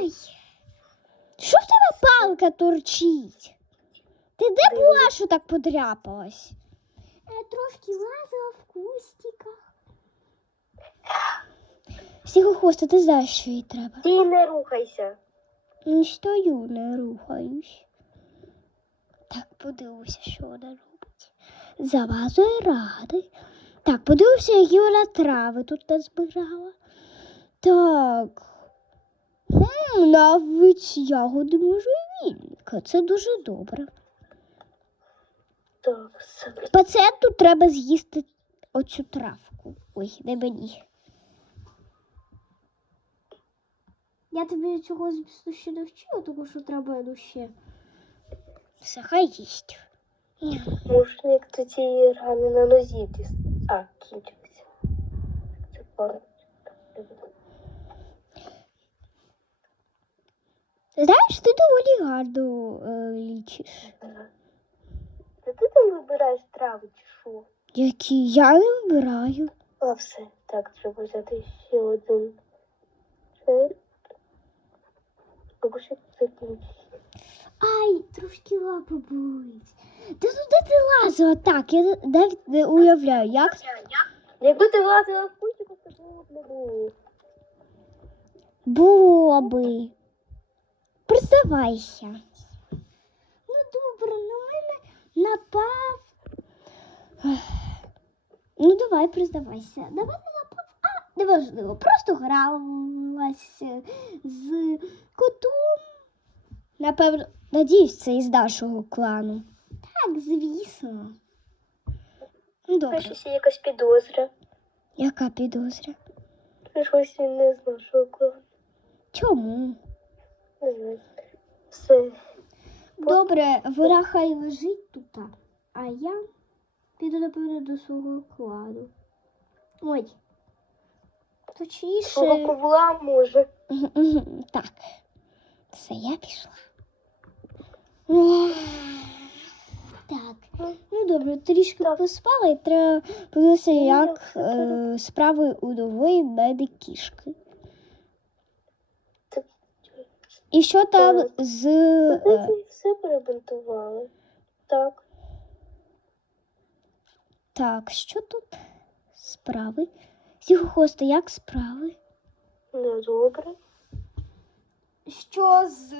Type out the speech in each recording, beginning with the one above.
Ай. Що в тебе палка торчить? Ти де була, що так подряпалась? Я трошки лазила в кустиках. Сігохвоста, ти знаєш, що їй треба. Ти не рухайся. Не стою, не рухаюсь. Так, подивлюся, що вона робить. Залазує ради. Так, подивився, які вона трави тут назбирала. Так. Навіть ягоди можжевільника. Це дуже добре. Так, все. Пацієнту треба з'їсти оцю травку. Ой, не мені. Я тобі цього звісно, ще не вчила, тому що треба ну, ще. Все, хай їсть. Мушник до цієї рани на нозі. А, кінчився. Це пара. Знаєш, ти доволі гарно е, лічиш. Це ти там вибираєш трави чи що? Які я не вибираю. А все. Так, треба взяти ще один. Ай, трошки лапи болить. Ти туди ти лазила так, я навіть не уявляю, як. Якби ти влазила в кутику, то було б не було. Було би. Признавайся. Ну добре, на мене напав. Ну давай, признавайся. На мене напав. А, неважливо, просто гралася з котом. Напевно, надіюсь, це із нашого клану. Так, звісно. Ну, Добре. Щось є якась підозра. Яка підозра? Щось він не з нашого клану. Чому? Все. Добре, вона хай лежить тут, а я піду, напевно, до свого кладу. Ой. Точніше. ковла може. Так. Все, я пішла. Так. Ну добре, трішки поспала і треба подивитися, як е, справи у нової мене кішки. Це- І що там з. е, Здається, все перебинтували. Так. Так, що тут? Справи. Сігохоста, як справи? Ну, добре. Що з.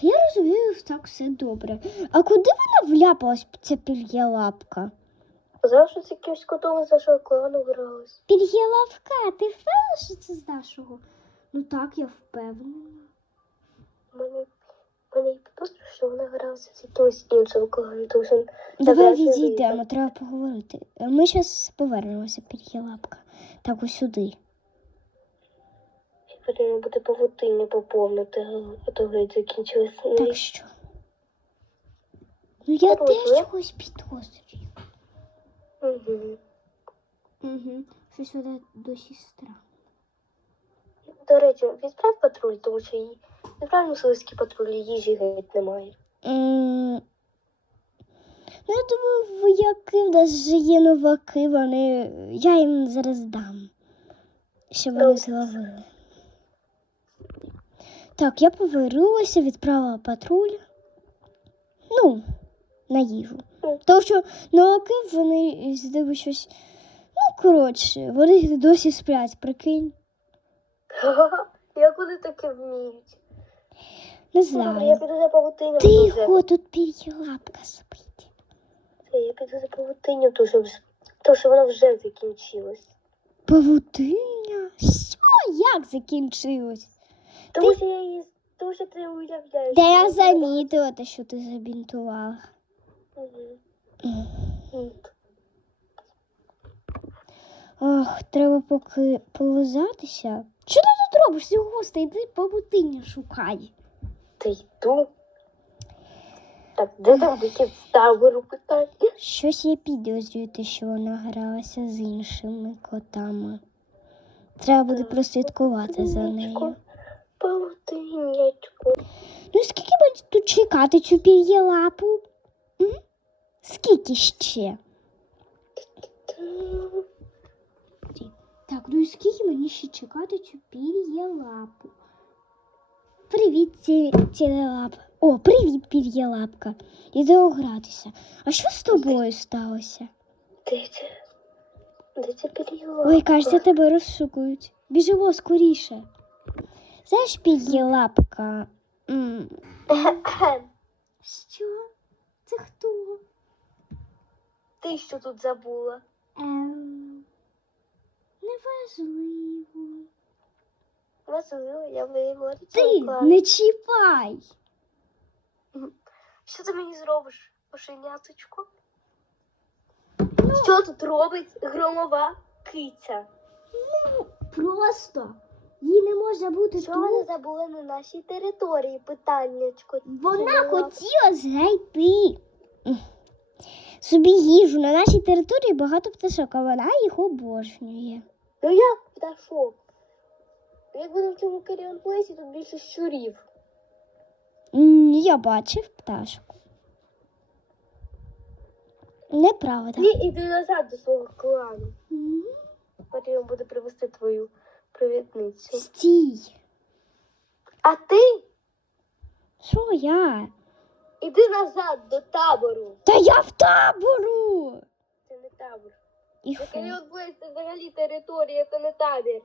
Я розумію, так все добре. А куди вона вляпалась, ця пір'єлапка? Казав, що це якимось котом з нашого клану гралась. Пір'єлапка, ти впевнена, що це з нашого? Ну так, я впевнена. Мені, мені підозрює, що вона гралася з якимось іншим тому що Давай відійдемо, треба поговорити. Ми зараз повернемося, під пір'єлапка. Так, ось сюди. потрібно буде павутиння поповнити, а то геть закінчилась. Так що. Ну я Коротше. теж чогось підозрюю. Угу. Угу. Щось вона досі странна. До речі, відправ патруль, тому що її відправ мисливські патрулі, їжі геть немає. М, Ну, я думаю, вояки в нас вже є новаки, вони. Я їм зараз дам. Щоб вони зловили. Так, я повернулася, відправила патруль. Ну, на їжу. Мгм. Тому що новаки вони з щось. Ну, коротше, вони досі сплять, прикинь. Як вони таке вміють? Не Добре, я піду за павутинням. Тихо, тут пір'єлапка спить. Я піду за павутинням, тому що, тому що воно вже закінчилось. Павутиння? Що? Як закінчилось? Тому що я її, що ти уявляєш. Та я замітила те, що ти забінтувала. М. Ох, треба поки полизатися. Що ти тут робиш? Сігоста, йди павутиння шукай. Та йду. Так, де там такі стави питання? Щось я підозрюю те, що вона гралася з іншими котами. Треба буде прослідкувати за нею. Павутинячко. Ну скільки буде тут чекати цю пір'єлапу? Скільки ще? Так, ну і скільки мені ще чекати цю пір'єлапу? Привіт, ці- цілелап. О, привіт, пір'єлапка. Іду гратися. А що з тобою сталося? Де це? Де це? Ой, кажеться, тебе розшукують. Біжимо скоріше. Знаєш, пір'єлапка. м, Що? Це хто? Ти що тут забула? Ем... Неважливо. Важливо, я виявила Ти не чіпай. Що ти мені зробиш, пошеняточку? Що тут робить громова киця? Просто їй не може бути Що вона забула на нашій території? Питаннячко. Вона хотіла знайти собі їжу. На нашій території багато пташок, а вона їх обожнює. Ну як пташок? Якби в цьому Керіон Плейсі тут більше щурів. Я бачив пташку. Неправда. Ні, іди назад до свого клану. Потрібно буде привезти твою провідницю. Стій. А ти Що я? іди назад до табору. Та я в табору. Це не табор. І Це що? Керіон Плейс це взагалі територія, це не табір.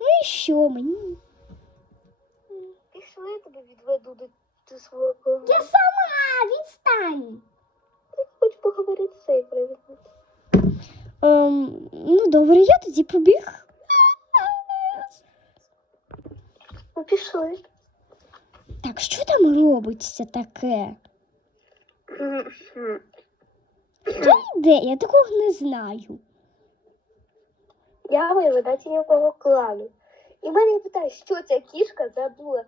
Ну і що мені? Пішли, я тебе відведу до, до свого. Я сама відстань. Хочу поговорити з цією провідницею. Ем, ну добре, я тоді побіг. Ну, пішли. Так, що там робиться таке? Хто йде? Я такого не знаю. Я воєвода тіньового клану. І мене я питаю, що ця кішка забула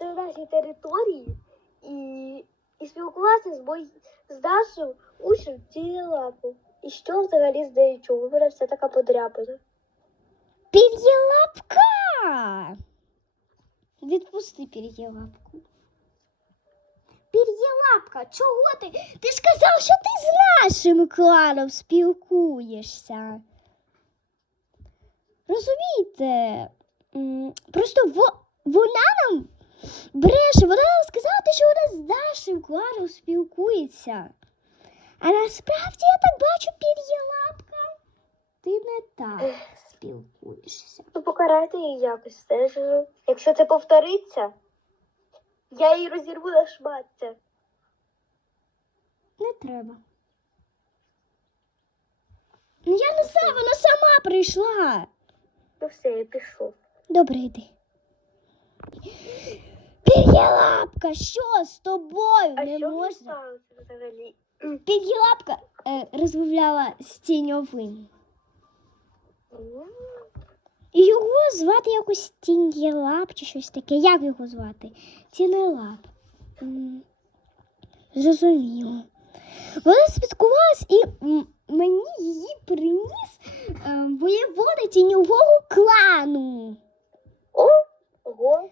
на нашій території і, і спілкуватися з, бой... з нашим учнем цієї лапу. І що взагалі з нею чого? Вона вся така подряпана. Пір'єлапка! Відпусти пір'єлапку. Пір'єлапка, чого ти? Ти ж казав, що ти з нашим кланом спілкуєшся. Розумієте? Просто вона нам бреше, вона нам сказала, що вона з нашим кланом спілкується. А насправді я так бачу пір'єлапка. Ти не так спілкуєшся. Ну, покарайте її якось теж. Якщо це повториться, я її розірву на шмаття. Не треба. Ну, Я не знаю, вона сама прийшла. Ну все, я пішов. Добре, йди. Пір'єлапка, що з тобою? А не що можна. сталося взагалі? Е, розмовляла з тіньовим. М, Його звати якось Тін'єлап чи щось таке. Як його звати? Тінелап. М, Зрозуміло. Вона спілкувалась і м, мені її приніс е, воєвода тіньового клану. Ого.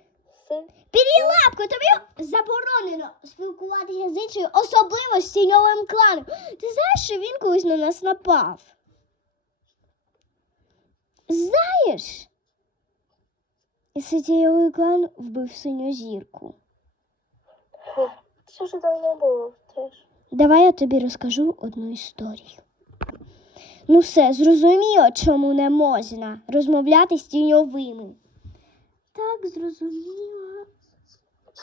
Пір'єлапко, тобі заборонено спілкуватися з іншою, особливо з тіньовим кланом. Ти знаєш, що він колись на нас напав? Знаєш? І цей тіньовий клан вбив синю зірку. Що ж давно було теж? Давай я тобі розкажу одну історію. Ну все, зрозуміло, чому не можна розмовляти з тіньовими. Так, зрозуміло.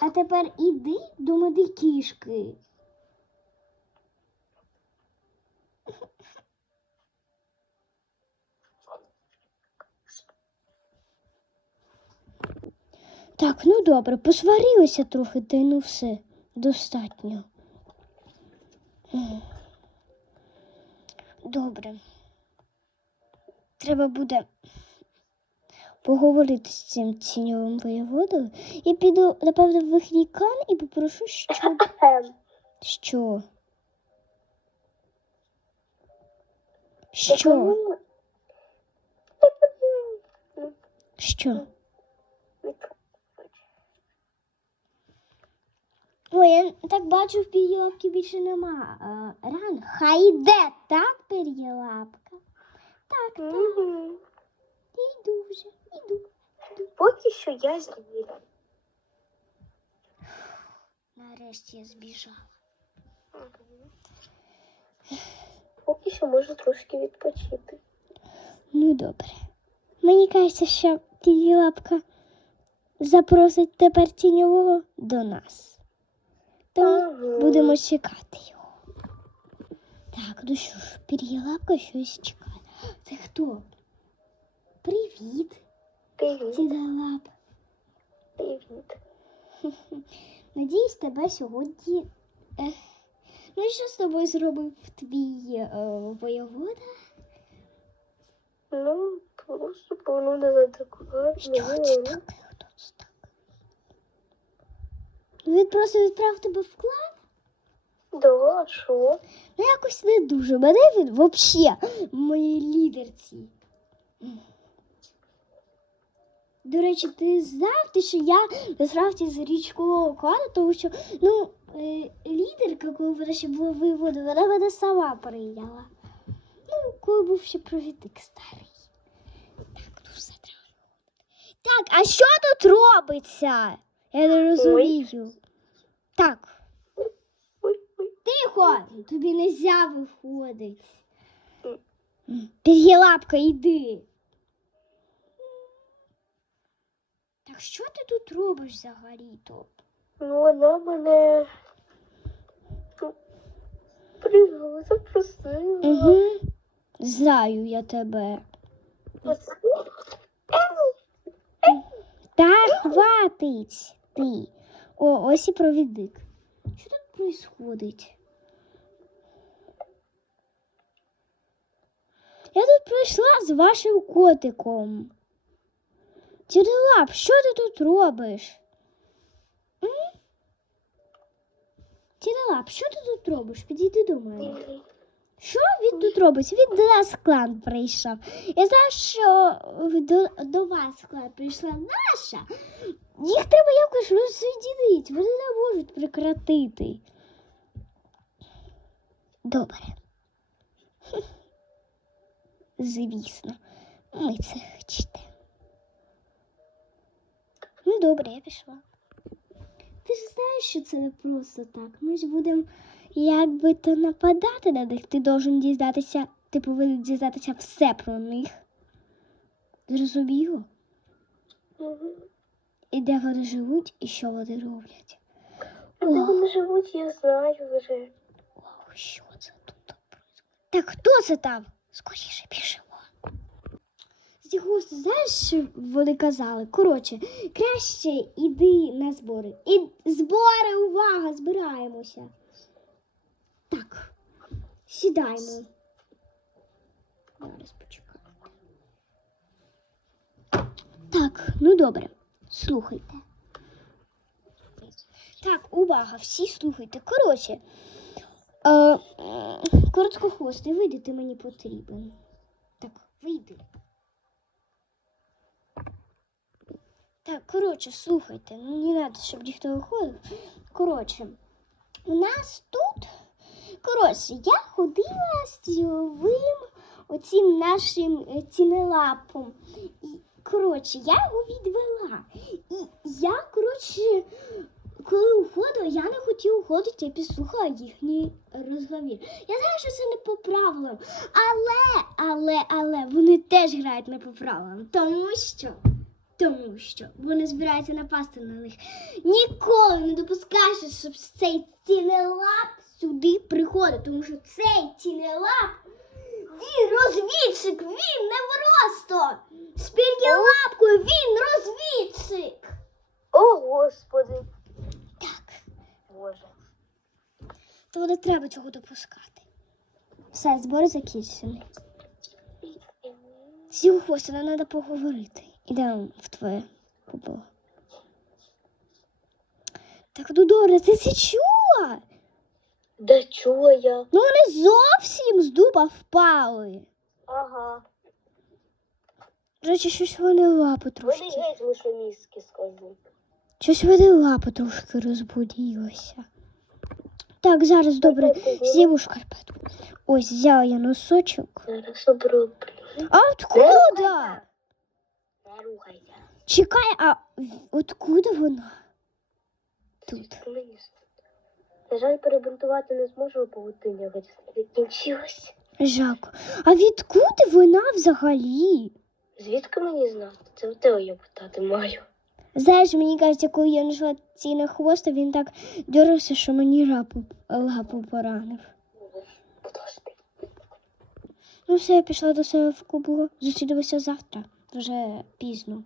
А тепер іди до медикішки. Так, ну добре, посварилися трохи, та й ну все, достатньо. Добре. Треба буде поговорити з цим тіньовим воєводою. Я піду, напевно, в їхній клан і попрошу, щоб. Що? Що? Що? Ой, я так бачу, в пір'єлапки більше нема. А, ран, хай йде, так, пір'єлапка? Так, так. Мгм. Іду вже, іду. Поки що я звір. Нарешті я збіжала. Поки що можу трошки відпочити. Ну добре. Мені кажеться, що лапка запросить тепер тіньового до нас. То Ага. будемо чекати його. Так, ну що ж, лапка щось чекає. Це хто? Привіт, Привіт, лап. привіт. Надіюсь, тебе сьогодні. Ну і що з тобою зробив твій е, воєвода? Ну, просто за таку Що це таке? Хто це так? Ну, Він просто відправив тебе в клан? Да, що? Ну якось не дуже. Мене він взагалі в моїй лідерці. До речі, ти знав, ти, що я насправді з річкового клану, тому що ну, е, лідерка, коли вона ще була виводу, вона мене сама прийняла. Ну, коли був ще провідник старий. Так, ну все треба. Так, а що тут робиться? Я не розумію. Так. Тихо, тобі не можна виходить. Пір'єлапка, йди. Так що ти тут робиш взагалі-то? Ну, вона мене ну, привела, запросила. Угу. Знаю я тебе. Та хватить ти. О, ось і провідник. Що тут происходить? Я тут прийшла з вашим котиком. Тірилап, що ти тут робиш? Тірилап, що ти тут робиш? Підійди до мене. Що він тут робить? Він до нас клан прийшов. Я знаю, що до, до вас клан прийшла наша. Їх треба якось розсоединити. Вони не можуть прекратити. Добре. Звісно, ми це хочете. Ну, добре, я пішла. Ти ж знаєш, що це не просто так. Ми ж будемо якби то нападати на них. Ти должен дізнатися, ти повинен дізнатися все про них. Зрозуміло? Мгм. І де вони живуть, і що вони роблять. А Де вони живуть, я знаю вже. Вау, що це тут? Так хто це там? Скоріше біжимо. Зігус, знаєш, що вони казали? Коротше, краще іди на збори. І збори, увага, збираємося. Так, сідаємо. Зараз почекаю. Так, ну добре, слухайте. Так, увага, всі слухайте. Коротше, Е, короткохвостий, вийди, ти мені потрібен. Так, вийди. Так, коротше, слухайте, ну не треба, щоб ніхто виходив. Коротше, у нас тут, коротше, я ходила з ціловим оцім нашим е, цінелапом. І, коротше, я його відвела. І я, коротше, коли уходила, я не хотіла уходити, я підслухала їхній розговір. Я знаю, що це не по правилам, але, але, але вони теж грають не по правилам, тому що. Тому що вони збираються напасти на них. Ніколи не допускайся, щоб цей тінелап сюди приходив, тому що цей тінелап, він розвідчик, він не просто з пір'єлапкою, він розвідчик. О, Господи, Так. Боже. то не треба цього допускати. Все, збори закінчені. Сіл хвост, нам треба поговорити. Ідемо в твоє купол. Так, ну добре, ти це чула? Да чула я. Ну вони зовсім з дуба впали. Ага. Речі, щось вони лапи Вони трошки. геть вишоміськи скажу. Щось вони лапи трошки розбуділися. Так, зараз добре. Зніму шкарпетку. Ось взяла я носочок. Зараз оброблю. А откуда? Не рухайся. Чекай, а откуда вона? Тут. На жаль, перебунтувати не зможу, павутиння закінчилось. Жако. А відкуди вона взагалі? Звідки мені знати? Це в тебе я питати маю. Знаєш, мені кажеться, коли я знайшла ці на хвоста, він так дьорався, що мені лапу, лапу поранив. Ну все, я пішла до себе в кубло. Зустрілися завтра. Вже пізно.